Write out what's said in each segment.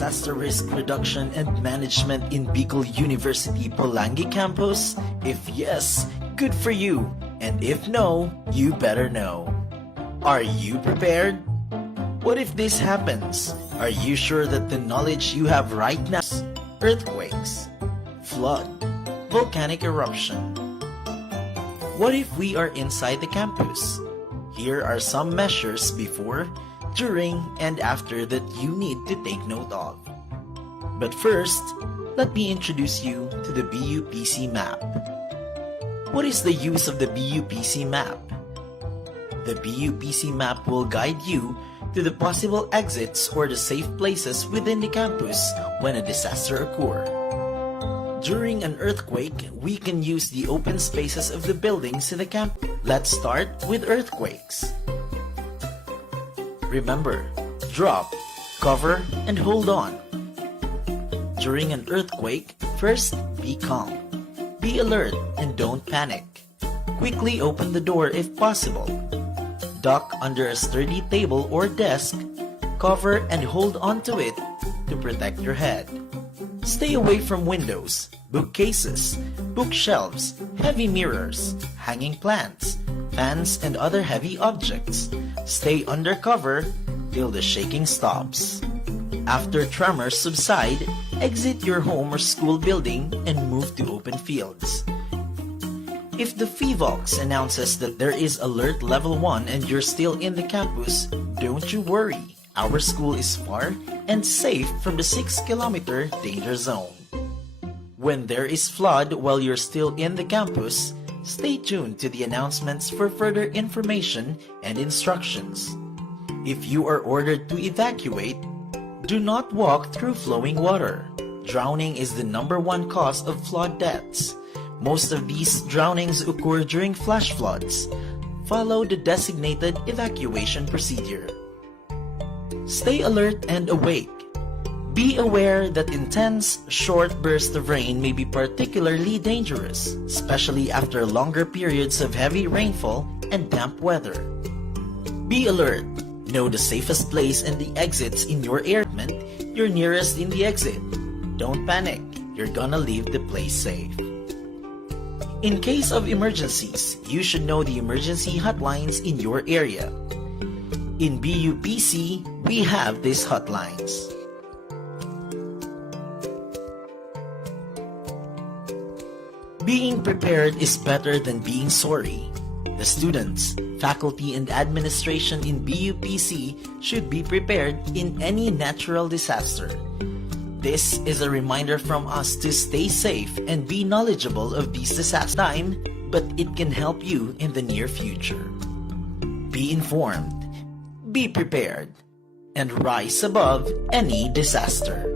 disaster risk reduction and management in Bicol University Pulangi campus? If yes, good for you. And if no, you better know. Are you prepared? What if this happens? Are you sure that the knowledge you have right now is earthquakes, flood, volcanic eruption? What if we are inside the campus? Here are some measures before, during, and after that you need to take note of. But first, let me introduce you to the BUPC map. What is the use of the BUPC map? The BUPC map will guide you to the possible exits or the safe places within the campus when a disaster occurs. During an earthquake, we can use the open spaces of the buildings in the campus. Let's start with earthquakes. Remember, drop, cover, and hold on. During an earthquake, first, be calm. Be alert and don't panic. Quickly open the door if possible. Duck under a sturdy table or desk. Cover and hold onto it to protect your head. Stay away from windows, bookcases, bookshelves, heavy mirrors, hanging plants, fans, and other heavy objects. Stay under cover till the shaking stops. After tremors subside, exit your home or school building and move to open fields. If the PHIVOLCS announces that there is alert level 1 and you're still in the campus, don't you worry. Our school is far and safe from the 6-kilometer danger zone. When there is flood while you're still in the campus, stay tuned to the announcements for further information and instructions. If you are ordered to evacuate, do not walk through flowing water. Drowning is the #1 cause of flood deaths. Most of these drownings occur during flash floods. Follow the designated evacuation procedure. Stay alert and awake. Be aware that intense, short bursts of rain may be particularly dangerous, especially after longer periods of heavy rainfall and damp weather. Be alert. Know the safest place and the exits in your area. You're nearest in the exit. Don't panic. You're gonna leave the place safe. In case of emergencies, you should know the emergency hotlines in your area. In BUPC, we have these hotlines. Being prepared is better than being sorry. The students, faculty, and administration in BUPC should be prepared in any natural disaster. This is a reminder from us to stay safe and be knowledgeable of these disasters time, but it can help you in the near future. Be informed, be prepared, and rise above any disaster.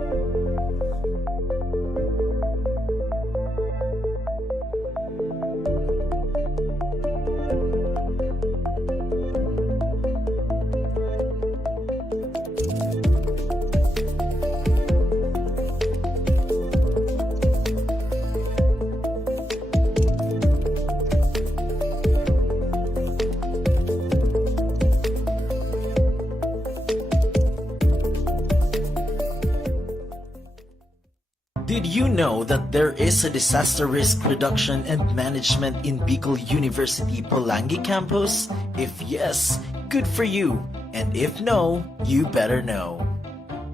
Did you know that there is a disaster risk reduction and management in Bicol University Pulangi campus? If yes, good for you. And if no, you better know.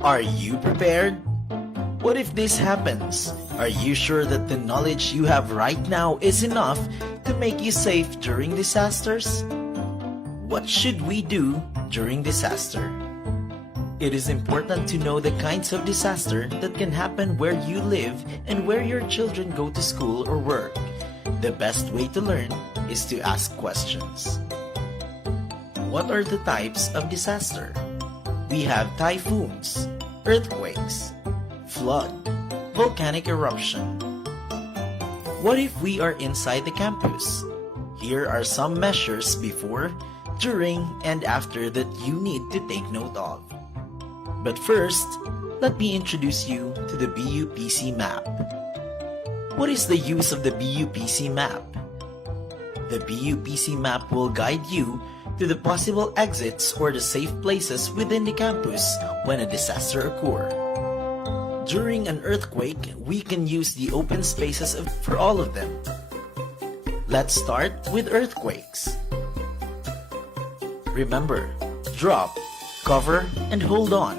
Are you prepared? What if this happens? Are you sure that the knowledge you have right now is enough to make you safe during disasters? What should we do during disaster? It is important to know the kinds of disaster that can happen where you live and where your children go to school or work. The best way to learn is to ask questions. What are the types of disaster? We have typhoons, earthquakes, flood, volcanic eruption. What if we are inside the campus? Here are some measures before, during, and after that you need to take note of. But first, let me introduce you to the BUPC map. What is the use of the BUPC map? The BUPC map will guide you to the possible exits or the safe places within the campus when a disaster occurs. During an earthquake, we can use the open spaces for all of them. Let's start with earthquakes. Remember, drop, cover, and hold on.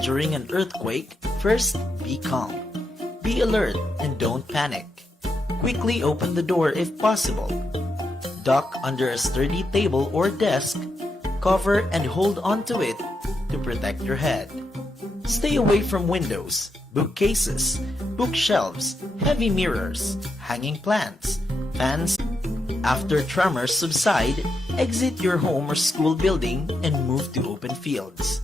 During an earthquake, first, be calm. Be alert and don't panic. Quickly open the door if possible. Duck under a sturdy table or desk. Cover and hold onto it to protect your head. Stay away from windows, bookcases, bookshelves, heavy mirrors, hanging plants, fans. After tremors subside, exit your home or school building and move to open fields.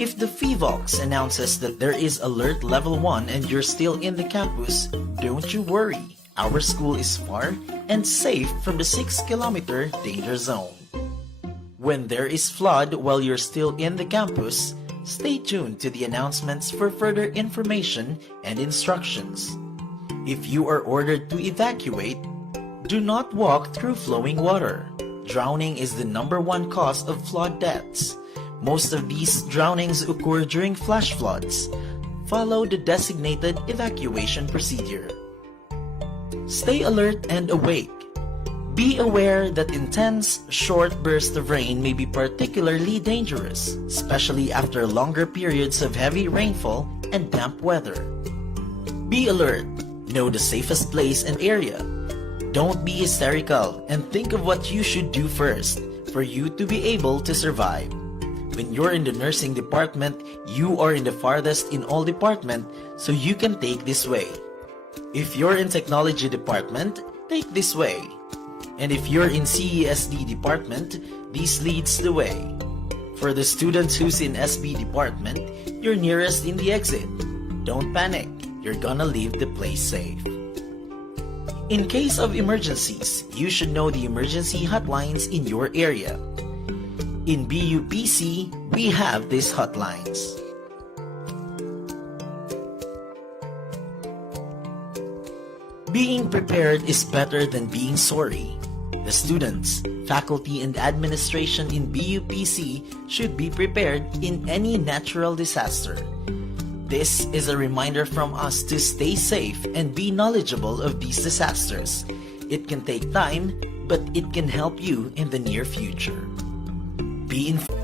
If the PHIVOLCS announces that there is alert level 1 and you're still in the campus, don't you worry. Our school is far and safe from the 6-kilometer danger zone. When there is flood while you're still in the campus, stay tuned to the announcements for further information and instructions. If you are ordered to evacuate, do not walk through flowing water. Drowning is the #1 cause of flood deaths. Most of these drownings occur during flash floods. Follow the designated evacuation procedure. Stay alert and awake. Be aware that intense, short bursts of rain may be particularly dangerous, especially after longer periods of heavy rainfall and damp weather. Be alert. Know the safest place and area. Don't be hysterical and think of what you should do first for you to be able to survive. When you're in the nursing department, you are in the farthest in all department, so you can take this way. If you're in technology department, take this way. And if you're in CESD department, this leads the way. For the students who's in SB department, you're nearest in the exit. Don't panic, you're gonna leave the place safe. In case of emergencies, you should know the emergency hotlines in your area. In BUPC, we have these hotlines. Being prepared is better than being sorry. The students, faculty, and administration in BUPC should be prepared in any natural disaster. This is a reminder from us to stay safe and be knowledgeable of these disasters. It can take time, but it can help you in the near future. Be informed.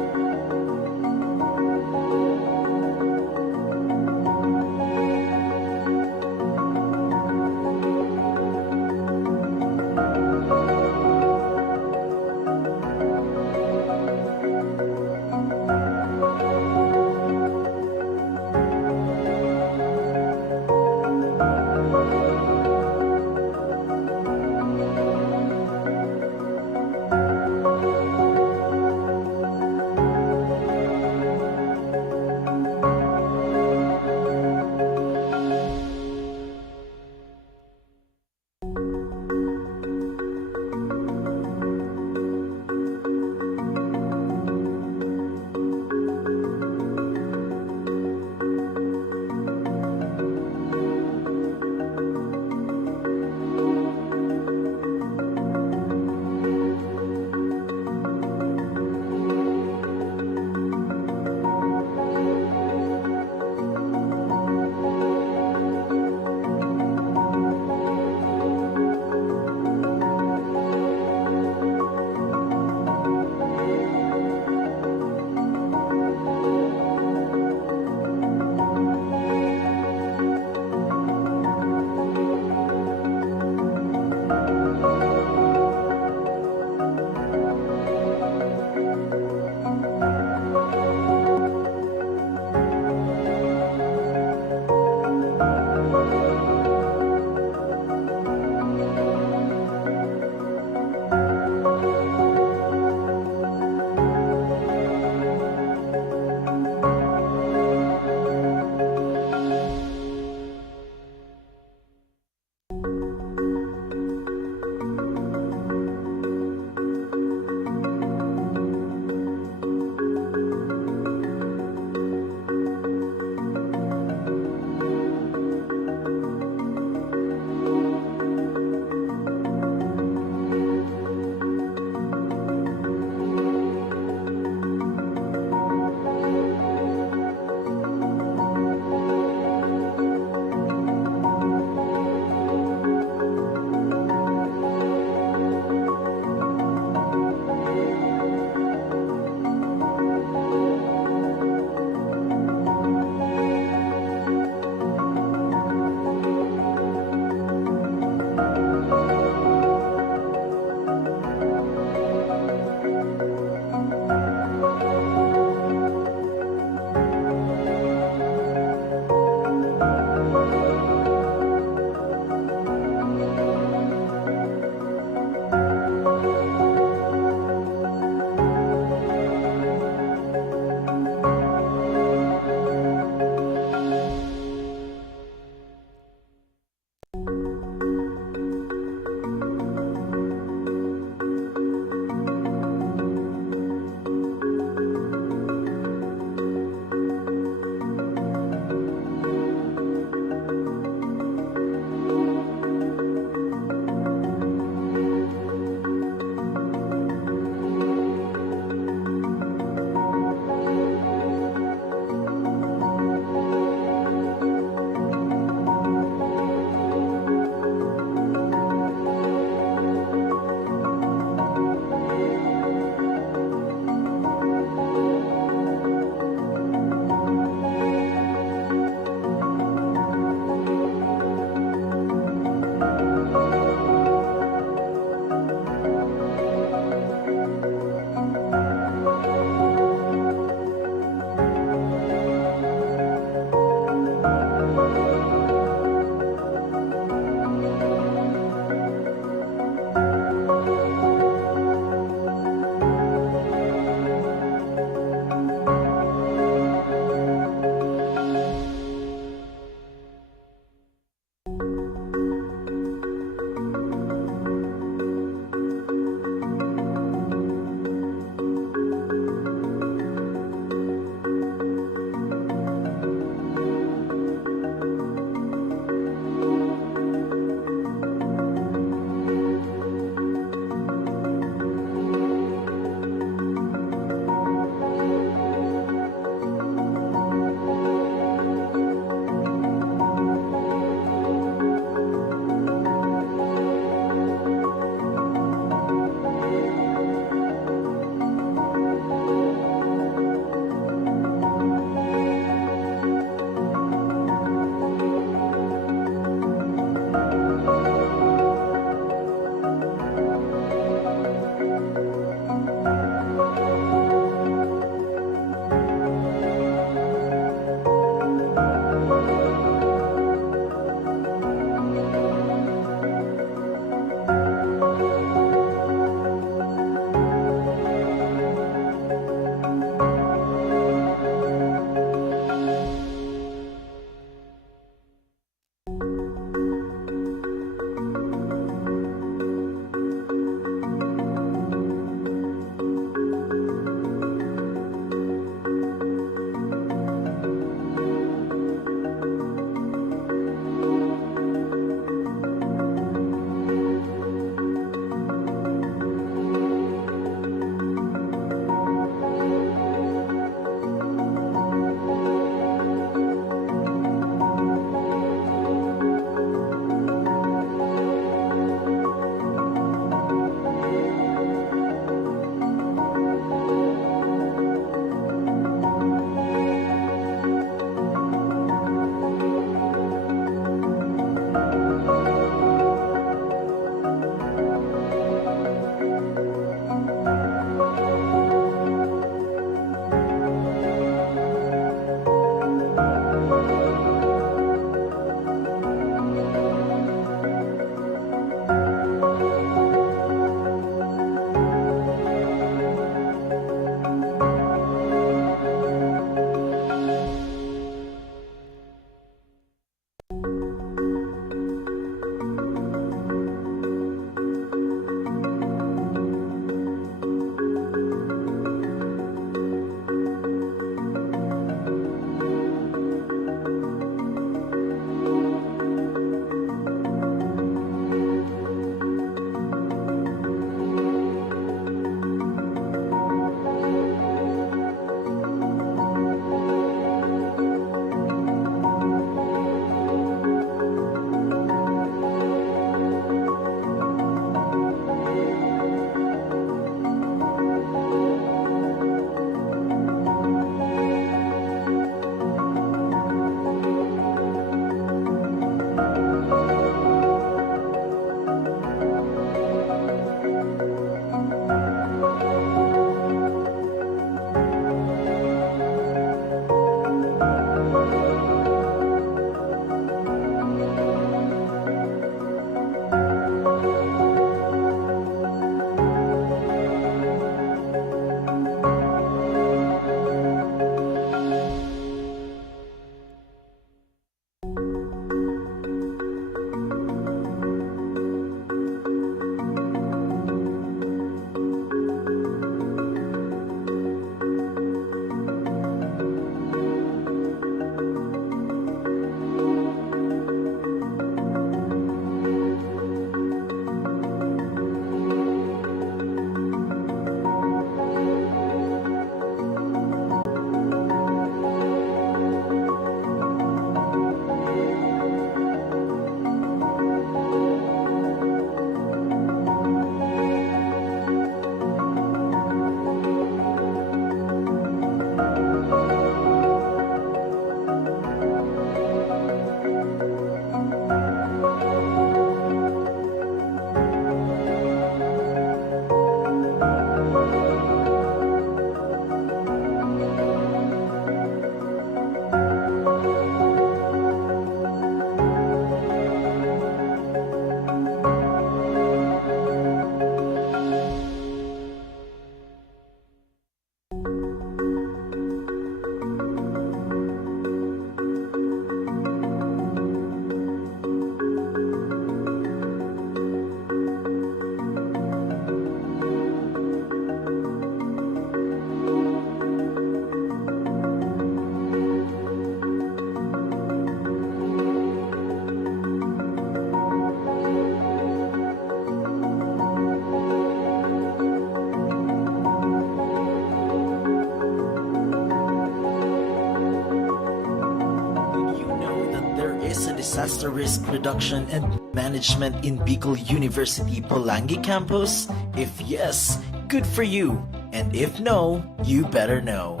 Disaster risk reduction and management in Bicol University Pulangi campus? If yes, good for you. And if no, you better know.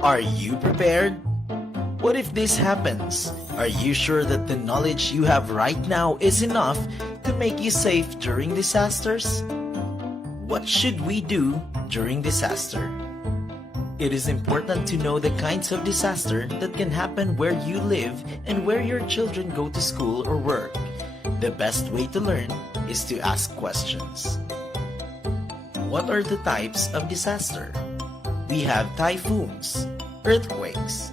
Are you prepared? What if this happens? Are you sure that the knowledge you have right now is enough to make you safe during disasters? What should we do during disaster? It is important to know the kinds of disaster that can happen where you live and where your children go to school or work. The best way to learn is to ask questions. What are the types of disaster? We have typhoons, earthquakes,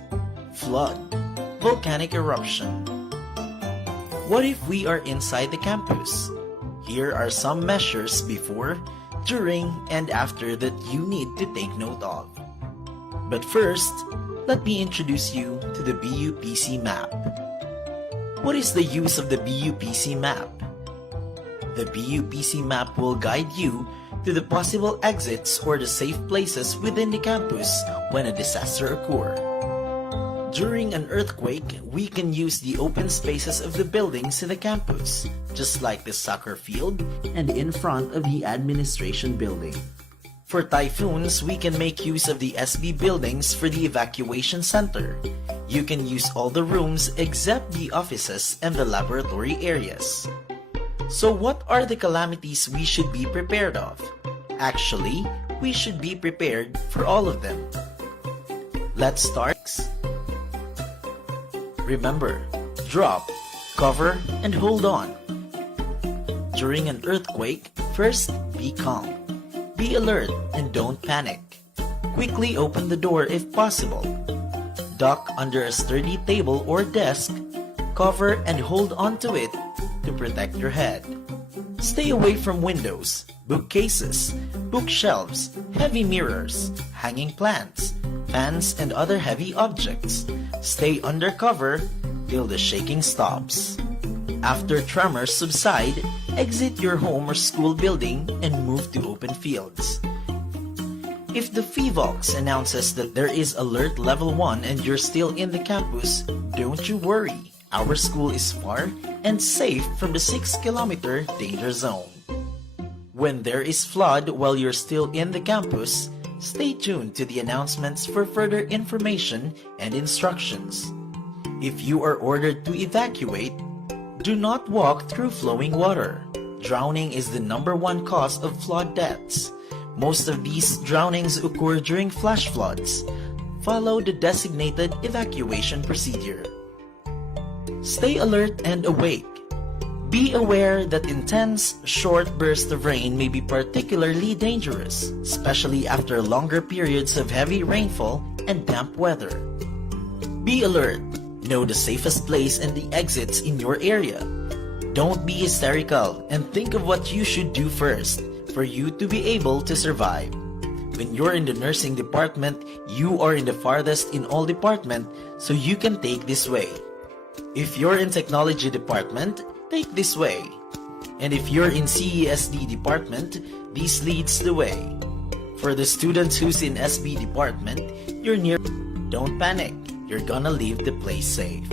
flood, volcanic eruption. What if we are inside the campus? Here are some measures before, during, and after that you need to take note of. But first, let me introduce you to the BUPC map. What is the use of the BUPC map? The BUPC map will guide you to the possible exits or the safe places within the campus when a disaster occurs. During an earthquake, we can use the open spaces of the buildings in the campus, just like the soccer field and in front of the administration building. For typhoons, we can make use of the SB buildings for the evacuation center. You can use all the rooms except the offices and the laboratory areas. So what are the calamities we should be prepared of? Actually, we should be prepared for all of them. Let's start. Remember, drop, cover, and hold on. During an earthquake, first be calm. Be alert and don't panic. Quickly open the door if possible. Duck under a sturdy table or desk. Cover and hold onto it to protect your head. Stay away from windows, bookcases, bookshelves, heavy mirrors, hanging plants, fans, and other heavy objects. Stay under cover till the shaking stops. After tremors subside, exit your home or school building and move to open fields. If the PHIVOLCS announces that there is alert level 1 and you're still in the campus, don't you worry. Our school is far and safe from the 6-kilometer danger zone. When there is flood while you're still in the campus, stay tuned to the announcements for further information and instructions. If you are ordered to evacuate, do not walk through flowing water. Drowning is the #1 cause of flood deaths. Most of these drownings occur during flash floods. Follow the designated evacuation procedure. Stay alert and awake. Be aware that intense, short bursts of rain may be particularly dangerous, especially after longer periods of heavy rainfall and damp weather. Be alert. Know the safest place and the exits in your area. Don't be hysterical and think of what you should do first for you to be able to survive. When you're in the nursing department, you are in the farthest in all department, so you can take this way. If you're in technology department, take this way. And if you're in CESD department, this leads the way. For the students who's in SB department, you're near. Don't panic. You're gonna leave the place safe.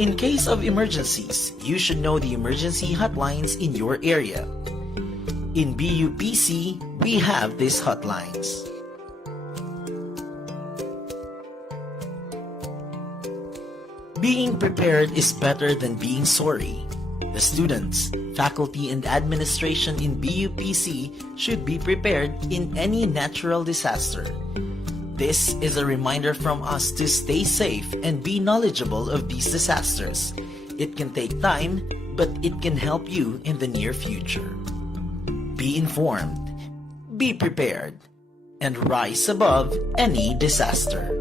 In case of emergencies, you should know the emergency hotlines in your area. In BUPC, we have these hotlines. Being prepared is better than being sorry. The students, faculty, and administration in BUPC should be prepared in any natural disaster. This is a reminder from us to stay safe and be knowledgeable of these disasters. It can take time, but it can help you in the near future. Be informed. Be prepared. and rise above any disaster.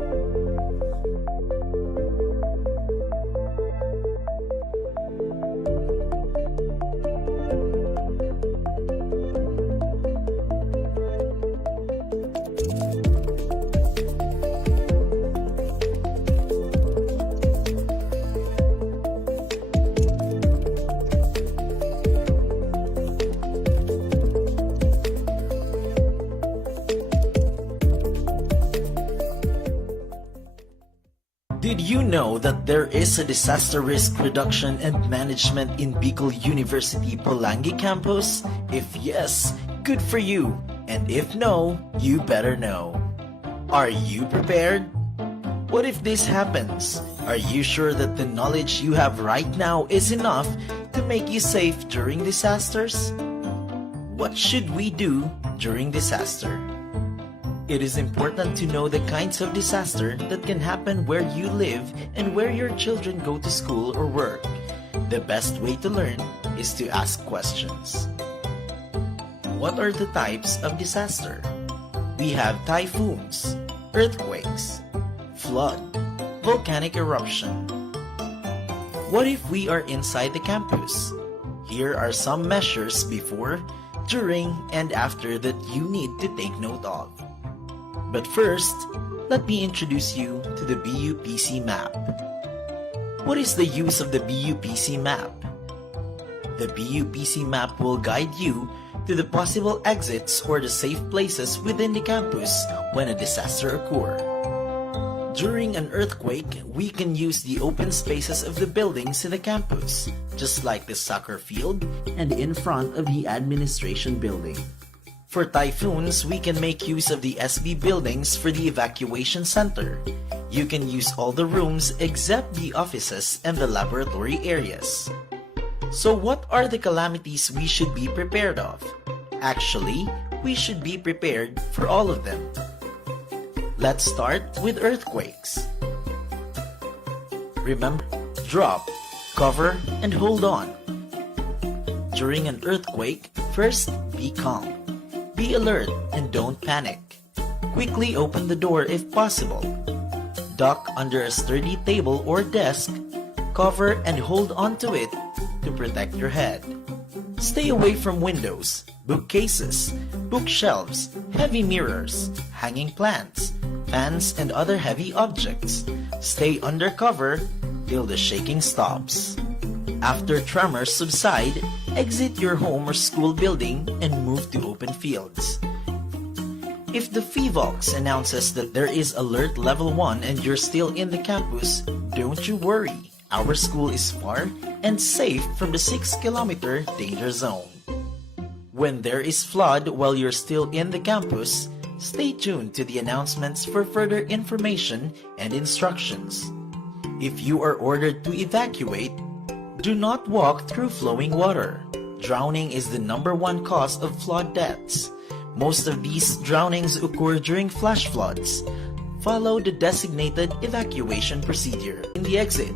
Did you know that there is a disaster risk reduction and management in Bicol University Pulangi campus? If yes, good for you. And if no, you better know. Are you prepared? What if this happens? Are you sure that the knowledge you have right now is enough to make you safe during disasters? What should we do during disaster? It is important to know the kinds of disaster that can happen where you live and where your children go to school or work. The best way to learn is to ask questions. What are the types of disaster? We have typhoons, earthquakes, flood, volcanic eruption. What if we are inside the campus? Here are some measures before, during, and after that you need to take note of. But first, let me introduce you to the BUPC map. What is the use of the BUPC map? The BUPC map will guide you to the possible exits or the safe places within the campus when a disaster occurs. During an earthquake, we can use the open spaces of the buildings in the campus, just like the soccer field and in front of the administration building. For typhoons, we can make use of the SB buildings for the evacuation center. You can use all the rooms except the offices and the laboratory areas. So what are the calamities we should be prepared of? Actually, we should be prepared for all of them. Let's start with earthquakes. Remember, drop, cover, and hold on. During an earthquake, first be calm. Be alert and don't panic. Quickly open the door if possible. Duck under a sturdy table or desk. Cover and hold onto it to protect your head. Stay away from windows, bookcases, bookshelves, heavy mirrors, hanging plants, fans, and other heavy objects. Stay under cover till the shaking stops. After tremors subside, exit your home or school building and move to open fields. If the PHIVOLCS announces that there is alert level 1 and you're still in the campus, don't you worry. Our school is far and safe from the 6-kilometer danger zone. When there is flood while you're still in the campus, stay tuned to the announcements for further information and instructions. If you are ordered to evacuate, do not walk through flowing water. Drowning is the #1 cause of flood deaths. Most of these drownings occur during flash floods. Follow the designated evacuation procedure in the exit.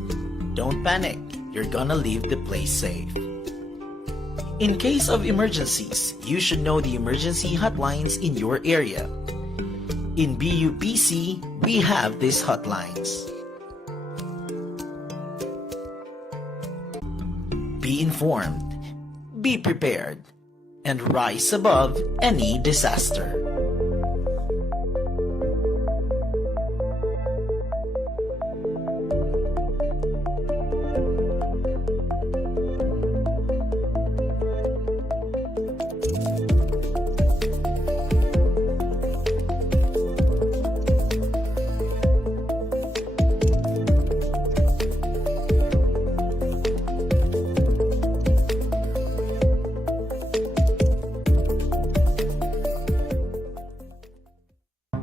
Don't panic, you're gonna leave the place safe. In case of emergencies, you should know the emergency hotlines in your area. In BUPC, we have these hotlines. Be informed, be prepared, and rise above any disaster.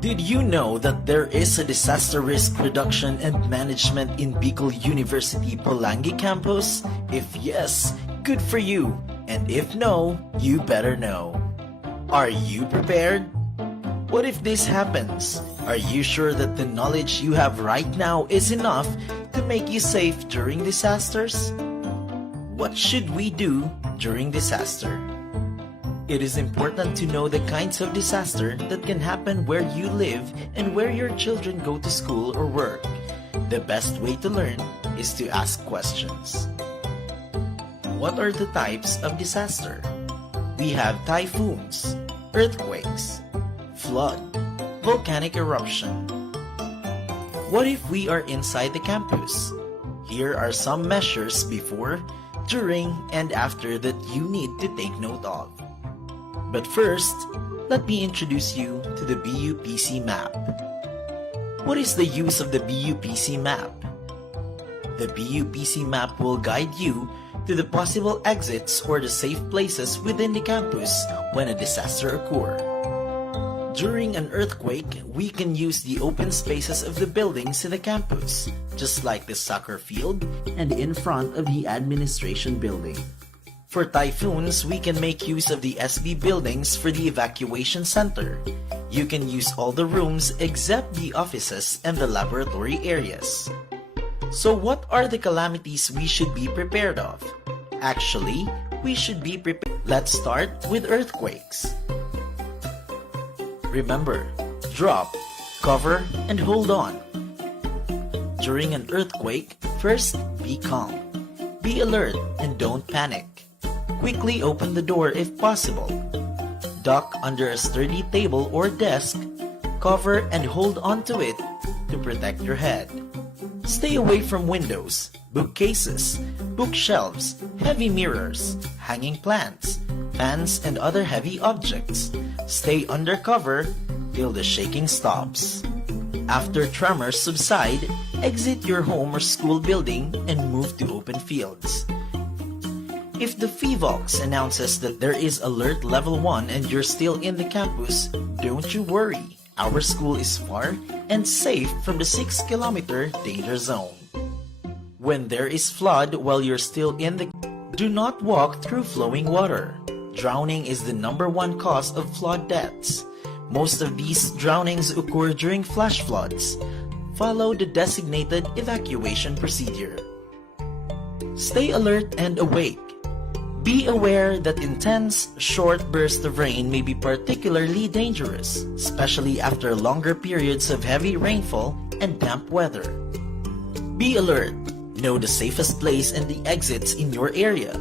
Did you know that there is a disaster risk reduction and management in Bicol University Pulangi campus? If yes, good for you. And if no, you better know. Are you prepared? What if this happens? Are you sure that the knowledge you have right now is enough to make you safe during disasters? What should we do during disaster? It is important to know the kinds of disaster that can happen where you live and where your children go to school or work. The best way to learn is to ask questions. What are the types of disaster? We have typhoons, earthquakes, flood, volcanic eruption. What if we are inside the campus? Here are some measures before, during, and after that you need to take note of. But first, let me introduce you to the BUPC map. What is the use of the BUPC map? The BUPC map will guide you to the possible exits or the safe places within the campus when a disaster occurs. During an earthquake, we can use the open spaces of the buildings in the campus, just like the soccer field and in front of the administration building. For typhoons, we can make use of the SB buildings for the evacuation center. You can use all the rooms except the offices and the laboratory areas. So what are the calamities we should be prepared of? Actually, we should be prepared. Let's start with earthquakes. Remember, drop, cover, and hold on. During an earthquake, first be calm. Be alert and don't panic. Quickly open the door if possible. Duck under a sturdy table or desk. Cover and hold onto it to protect your head. Stay away from windows, bookcases, bookshelves, heavy mirrors, hanging plants, fans, and other heavy objects. Stay under cover till the shaking stops. After tremors subside, exit your home or school building and move to open fields. If the FIVOX announces that there is alert level 1 and you're still in the campus, don't you worry. Our school is far and safe from the 6-kilometer danger zone. When there is flood while you're still in the do not walk through flowing water. Drowning is the #1 cause of flood deaths. Most of these drownings occur during flash floods. Follow the designated evacuation procedure. Stay alert and awake. Be aware that intense, short bursts of rain may be particularly dangerous, especially after longer periods of heavy rainfall and damp weather. Be alert. Know the safest place and the exits in your area.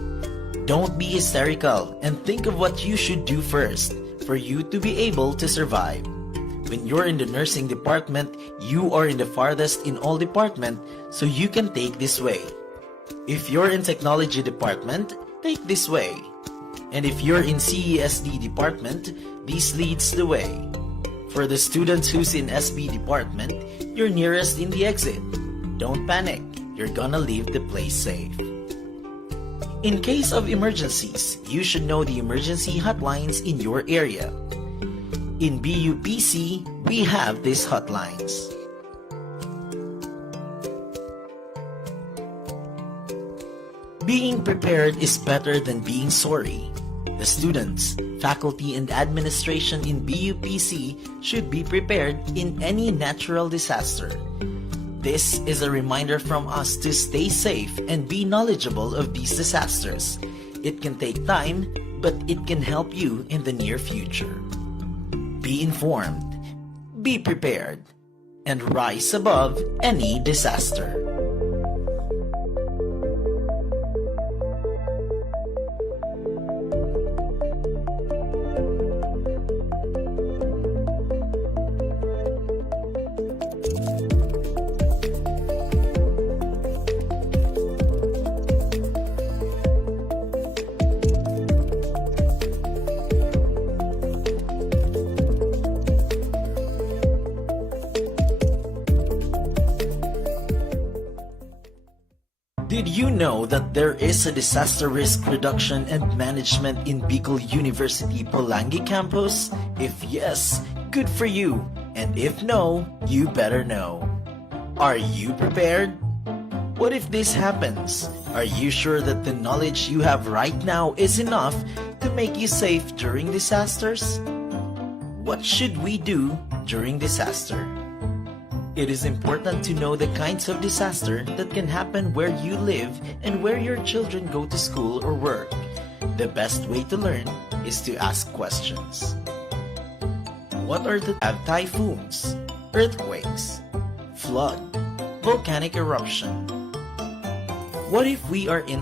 Don't be hysterical and think of what you should do first for you to be able to survive. When you're in the nursing department, you are in the farthest in all department, so you can take this way. If you're in technology department, take this way. And if you're in CESD department, this leads the way. For the students who's in SB department, you're nearest in the exit. Don't panic, you're gonna leave the place safe. In case of emergencies, you should know the emergency hotlines in your area. In BUPC, we have these hotlines. Being prepared is better than being sorry. The students, faculty, and administration in BUPC should be prepared in any natural disaster. This is a reminder from us to stay safe and be knowledgeable of these disasters. It can take time, but it can help you in the near future. Be informed, be prepared, and rise above any disaster. Did you know that there is a disaster risk reduction and management in Bicol University Pulangi campus? If yes, good for you. And if no, you better know. Are you prepared? What if this happens? Are you sure that the knowledge you have right now is enough to make you safe during disasters? What should we do during disaster? It is important to know the kinds of disaster that can happen where you live and where your children go to school or work. The best way to learn is to ask questions. What are the typhoons, earthquakes, flood, volcanic eruption? What if we are in